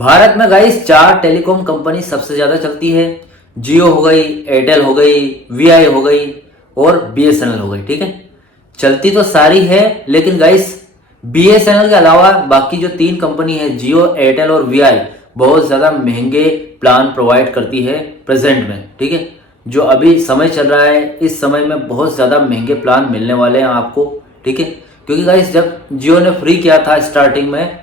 भारत में guys 4 telecom company सबसे ज्यादा चलती है। जियो हो गई, एयरटेल हो गई, वीआई हो गई और बीएसएनएल हो गई। ठीक है, चलती तो सारी है, लेकिन गाइस बीएसएनएल के अलावा बाकी जो 3 कंपनी है, जियो, एयरटेल और वीआई, बहुत ज्यादा महंगे प्लान प्रोवाइड करती है प्रेजेंट में। ठीक है, जो अभी समय चल रहा है, इस समय में बहुत ज्यादा महंगे प्लान मिलने वाले हैं आपको। ठीक है, क्योंकि गाइस जब जियो ने फ्री किया था स्टार्टिंग में,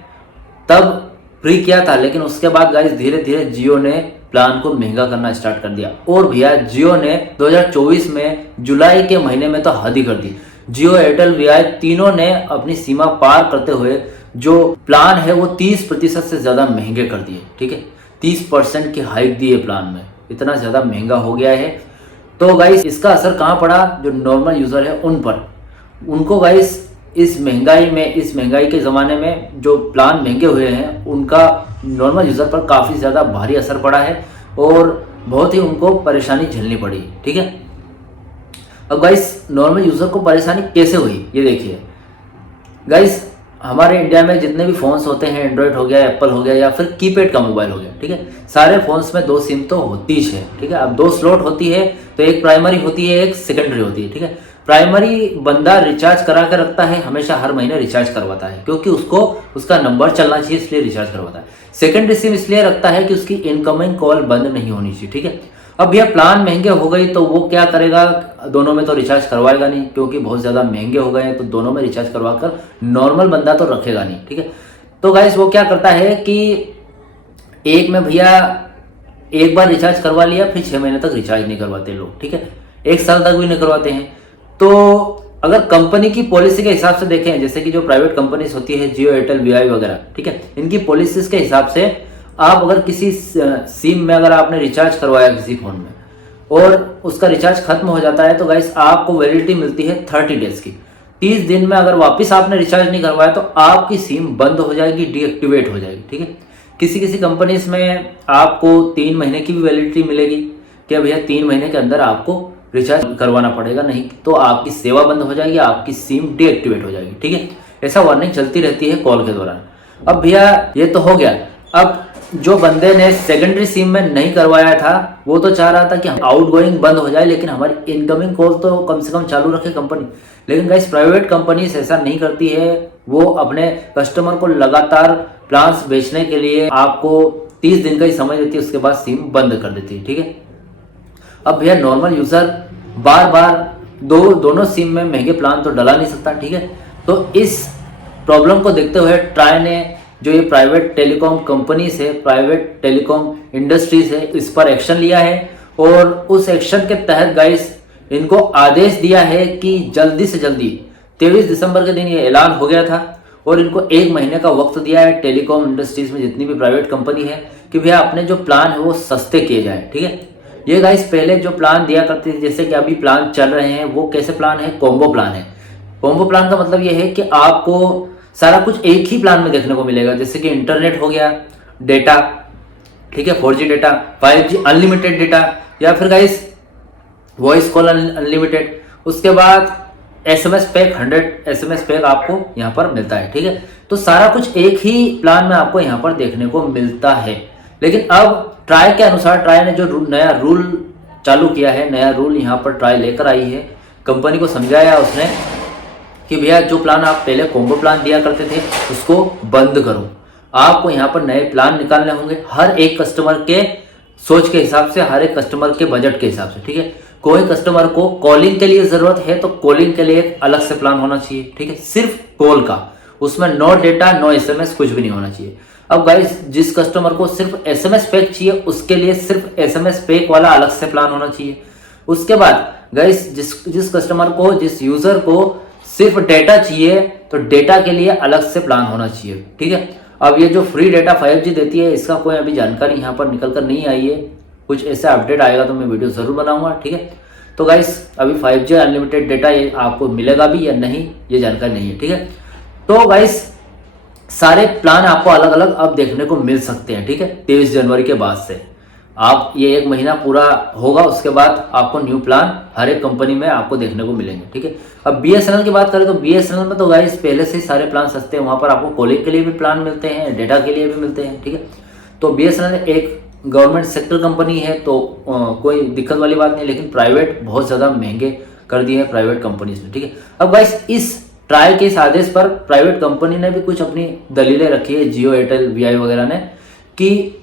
तब फ्री किया था, लेकिन उसके बाद गाइस धीरे धीरे जियो ने प्लान को महंगा करना स्टार्ट कर दिया। और भैया जियो ने 2024 में जुलाई के महीने में तो हद ही कर दी। जियो, एयरटेल, वीआई तीनों ने अपनी सीमा पार करते हुए जो प्लान है वो 30% से ज्यादा महंगे कर दिए। ठीक है, 30% की हाइक दी है प्लान में, इतना ज्यादा महंगा हो गया है। तो गाइस इसका असर कहाँ पड़ा? जो नॉर्मल यूजर है उन पर। उनको गाइस इस महंगाई के ज़माने में जो प्लान महंगे हुए हैं, उनका नॉर्मल यूज़र पर काफ़ी ज़्यादा भारी असर पड़ा है और बहुत ही उनको परेशानी झेलनी पड़ी। ठीक है, अब गाइस नॉर्मल यूज़र को परेशानी कैसे हुई ये देखिए। गाइस हमारे इंडिया में जितने भी फ़ोन्स होते हैं, एंड्रॉयड हो गया, एप्पल हो गया या फिर कीपैड का मोबाइल हो गया, ठीक है, सारे फ़ोन्स में 2 सिम तो होती ही है। ठीक है, अब 2 स्लॉट होती है, तो एक प्राइमरी होती है, एक सेकेंडरी होती है। ठीक है, प्राइमरी बंदा रिचार्ज करा कर रखता है, हमेशा हर महीने रिचार्ज करवाता है, क्योंकि उसको उसका नंबर चलना चाहिए, इसलिए रिचार्ज करवाता है। सेकेंडरी सिम इसलिए रखता है कि उसकी इनकमिंग कॉल बंद नहीं होनी चाहिए। ठीक है, अब भैया प्लान महंगे हो गई तो वो क्या करेगा? दोनों में तो रिचार्ज करवाएगा नहीं, क्योंकि बहुत ज़्यादा महंगे हो गए हैं, तो दोनों में रिचार्ज करवा कर नॉर्मल बंदा तो रखेगा नहीं। ठीक है, तो गाइस वो क्या करता है कि एक में भैया एक बार रिचार्ज करवा लिया, फिर 6 महीने तक रिचार्ज नहीं करवाते लोग। ठीक है, 1 साल तक भी नहीं करवाते हैं। तो अगर कंपनी की पॉलिसी के हिसाब से देखें, जैसे कि जो प्राइवेट कंपनीज होती है, जियो, एयरटेल, वीआई वगैरह, ठीक है, इनकी पॉलिसीज के हिसाब से आप अगर किसी सिम में अगर आपने रिचार्ज करवाया किसी फोन में और उसका रिचार्ज खत्म हो जाता है, तो गाइस आपको वैलिडिटी मिलती है 30 डेज की। 30 दिन में अगर वापस आपने रिचार्ज नहीं करवाया तो आपकी सिम बंद हो जाएगी, डीएक्टिवेट हो जाएगी। ठीक है, किसी किसी कंपनीज में आपको 3 महीने की भी वैलिडिटी मिलेगी कि भैया 3 महीने के अंदर आपको रिचार्ज करवाना पड़ेगा, नहीं तो आपकी सेवा बंद हो जाएगी, आपकी सिम डीएक्टिवेट हो जाएगी। ठीक है, ऐसा वार्निंग चलती रहती है कॉल के दौरान। अब भैया ये तो हो गया। अब जो बंदे ने सेकेंडरी सिम में नहीं करवाया था, वो तो चाह रहा था कि आउटगोइंग बंद हो जाए, लेकिन हमारी इनकमिंग कॉल तो कम से कम चालू रखे कंपनी। लेकिन गाइस प्राइवेट कंपनीज ऐसा नहीं करती है, वो अपने कस्टमर को लगातार प्लान्स बेचने के लिए आपको 30 दिन का ही समय देती है, उसके बाद सिम बंद कर देती है। ठीक है, अब भैया नॉर्मल यूजर बार बार दोनों सिम में महंगे प्लान तो डला नहीं सकता। ठीक है, तो इस प्रॉब्लम को देखते हुए ट्राई ने, जो ये प्राइवेट टेलीकॉम कंपनीज है, प्राइवेट टेलीकॉम इंडस्ट्रीज है, इस पर एक्शन लिया है। और उस एक्शन के तहत गाइस इनको आदेश दिया है कि जल्दी से जल्दी, 23 दिसंबर के दिन ये ऐलान हो गया था और इनको 1 महीने का वक्त दिया है टेलीकॉम इंडस्ट्रीज में जितनी भी प्राइवेट कंपनी है, कि भैया अपने जो प्लान है वो सस्ते किए जाए। ठीक है, ये गाइस पहले जो प्लान दिया करती थी, जैसे कि अभी प्लान चल रहे हैं, वो कैसे प्लान है? कॉम्बो प्लान है। कॉम्बो प्लान का मतलब ये है कि आपको सारा कुछ एक ही प्लान में देखने को मिलेगा, जैसे कि इंटरनेट हो गया, डेटा, ठीक है, 4G data, 5G unlimited data, या फिर गाइस वॉइस कॉल अनलिमिटेड। उसके बाद SMS पैक, 100 SMS पैक आपको यहाँ पर मिलता है। ठीक है, तो सारा कुछ एक ही प्लान में आपको यहाँ पर देखने को मिलता है। लेकिन अब ट्राई के अनुसार, ट्राई ने जो नया रूल चालू किया है, नया रूल यहाँ पर ट्राई लेकर आई है, कंपनी को समझाया उसने कि भैया जो प्लान आप पहले कॉम्बो प्लान दिया करते थे उसको बंद करो, आपको यहाँ पर नए प्लान निकालने होंगे हर एक कस्टमर के सोच के हिसाब से, हर एक कस्टमर के बजट के हिसाब से। ठीक है, कोई कस्टमर को कॉलिंग के लिए जरूरत है तो कॉलिंग के लिए एक अलग से प्लान होना चाहिए। ठीक है, सिर्फ कॉल का, उसमें नो डेटा, नो SMS, कुछ भी नहीं होना चाहिए। अब गाइस जिस कस्टमर को सिर्फ SMS पैक चाहिए, उसके लिए सिर्फ SMS पैक वाला अलग से प्लान होना चाहिए। उसके बाद गाइस जिस कस्टमर को, जिस यूजर को सिर्फ डेटा चाहिए, तो डेटा के लिए अलग से प्लान होना चाहिए। ठीक है, अब ये जो फ्री डेटा 5G देती है, इसका कोई अभी जानकारी यहाँ पर निकल कर नहीं आई है, कुछ ऐसा अपडेट आएगा तो मैं वीडियो जरूर बनाऊंगा। ठीक है, तो गाइस अभी 5G अनलिमिटेड डेटा ये आपको मिलेगा भी या नहीं, ये जानकारी नहीं है। ठीक है, तो गाइस सारे प्लान आपको अलग अलग अब देखने को मिल सकते हैं। ठीक है, 23 जनवरी के बाद से आप ये 1 महीना पूरा होगा, उसके बाद आपको न्यू प्लान हर एक कंपनी में आपको देखने को मिलेंगे। ठीक है, अब बीएसएनएल की बात करें तो बीएसएनएल में तो गाइस पहले से ही सारे प्लान सस्ते हैं, वहां पर आपको कॉलिंग के लिए भी प्लान मिलते हैं, डेटा के लिए भी मिलते हैं। ठीक है, तो BSNL एक गवर्नमेंट सेक्टर कंपनी है, तो कोई दिक्कत वाली बात नहीं, लेकिन प्राइवेट बहुत ज़्यादा महंगे कर दिए हैं प्राइवेट कंपनीज ने, ठीक है। अब गाइस इस ट्रायल के इस आदेश पर प्राइवेट कंपनी ने भी कुछ अपनी दलीलें रखी है, जियो, एयरटेल, VI वगैरह ने, कि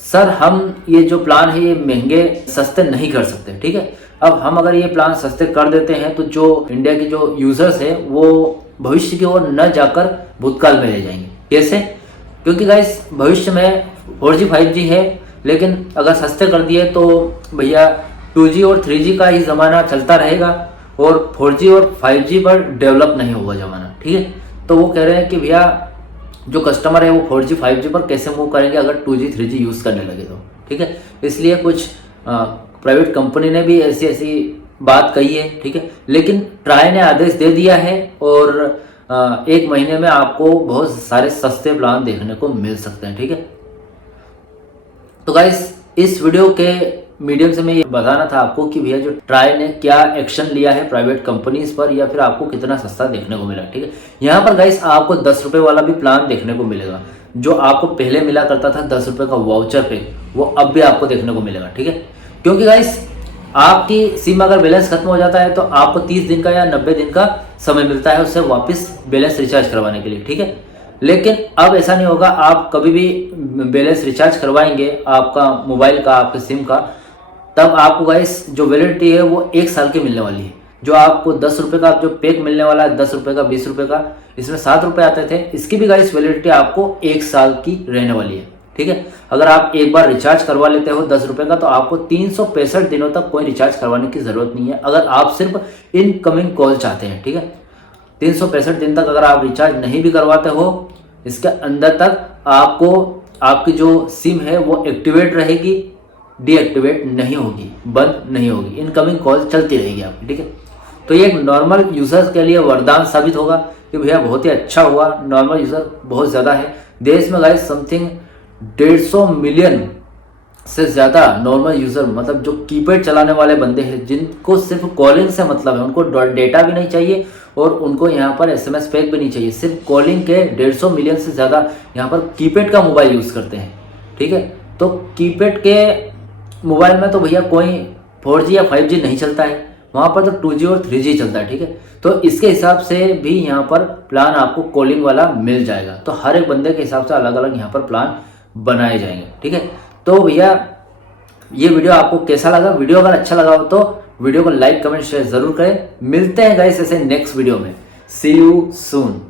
सर हम ये जो प्लान है ये महंगे सस्ते नहीं कर सकते, ठीक है। अब हम अगर ये प्लान सस्ते कर देते हैं तो जो इंडिया के जो यूजर्स है वो भविष्य की ओर न जाकर भूतकाल में ले जाएंगे। कैसे? क्योंकि गाइस भविष्य में 4G 5G है, लेकिन अगर सस्ते कर दिए तो भैया 2G और 3G का ही ज़माना चलता रहेगा और 4G और 5G पर डेवलप नहीं होगा ज़माना, ठीक है। तो वो कह रहे हैं कि भैया जो कस्टमर है वो 4G 5G पर कैसे मूव करेंगे अगर 2G 3G यूज़ करने लगे तो, ठीक है। इसलिए कुछ प्राइवेट कंपनी ने भी ऐसी ऐसी बात कही है, ठीक है। लेकिन ट्राई ने आदेश दे दिया है और 1 महीने में आपको बहुत सारे सस्ते प्लान देखने को मिल सकते हैं, ठीक है। तो गाइस इस वीडियो के मीडियम से मैं ये बताना था आपको कि भैया जो ट्राई ने क्या एक्शन लिया है प्राइवेट कंपनीज पर, या फिर आपको कितना सस्ता देखने को मिला, ठीक है। यहाँ पर गाइस आपको 10 रुपए वाला भी प्लान देखने को मिलेगा, जो आपको पहले मिला करता था 10 रुपए का वाउचर पे, वो अब भी आपको देखने को मिलेगा, ठीक है। क्योंकि गाइस आपकी सिम अगर बैलेंस खत्म हो जाता है तो आपको 30 दिन का या 90 दिन का समय मिलता है उससे वापस बैलेंस रिचार्ज करवाने के लिए, ठीक है। लेकिन अब ऐसा नहीं होगा, आप कभी भी बैलेंस रिचार्ज करवाएंगे आपका मोबाइल का, आपके सिम का, तब आपको गाइस जो वैलिडिटी है वो 1 साल की मिलने वाली है। जो आपको 10 रुपये का जो पैक मिलने वाला है, 10 रुपये का, 20 रुपये का, इसमें 7 रुपये आते थे, इसकी भी गाइस वैलिडिटी आपको 1 साल की रहने वाली है, ठीक है। अगर आप एक बार रिचार्ज करवा लेते हो 10 रुपये का तो आपको 365 दिनों तक कोई रिचार्ज करवाने की जरूरत नहीं है, अगर आप सिर्फ इनकमिंग कॉल चाहते हैं, ठीक है। 365 दिन तक अगर आप रिचार्ज नहीं भी करवाते हो, इसके अंदर तक आपको आपकी जो सिम है वो एक्टिवेट रहेगी, डीएक्टिवेट नहीं होगी, बंद नहीं होगी, इनकमिंग कॉल चलती रहेगी आपकी, ठीक है। तो ये एक नॉर्मल यूजर्स के लिए वरदान साबित होगा कि भैया बहुत ही अच्छा हुआ, नॉर्मल यूजर बहुत ज़्यादा है देश में गाइस, समथिंग 150 मिलियन से ज़्यादा नॉर्मल यूज़र, मतलब जो कीपैड चलाने वाले बंदे हैं, जिनको सिर्फ कॉलिंग से मतलब है, उनको डेटा भी नहीं चाहिए और उनको यहाँ पर SMS पैक भी नहीं चाहिए, सिर्फ कॉलिंग के 150 मिलियन से ज़्यादा यहाँ पर कीपैड का मोबाइल यूज़ करते हैं, ठीक है। तो कीपैड के मोबाइल में तो भैया कोई 4G या 5G नहीं चलता है, वहाँ पर तो 2G और 3G चलता है, ठीक है। तो इसके हिसाब से भी यहाँ पर प्लान आपको कॉलिंग वाला मिल जाएगा, तो हर एक बंदे के हिसाब से अलग अलग यहाँ पर प्लान बनाए जाएंगे, ठीक है। तो भैया ये वीडियो आपको कैसा लगा? वीडियो अगर अच्छा लगा हो तो वीडियो को लाइक, कमेंट, शेयर जरूर करें। मिलते हैं गाइस ऐसे नेक्स्ट वीडियो में। सी यू सून।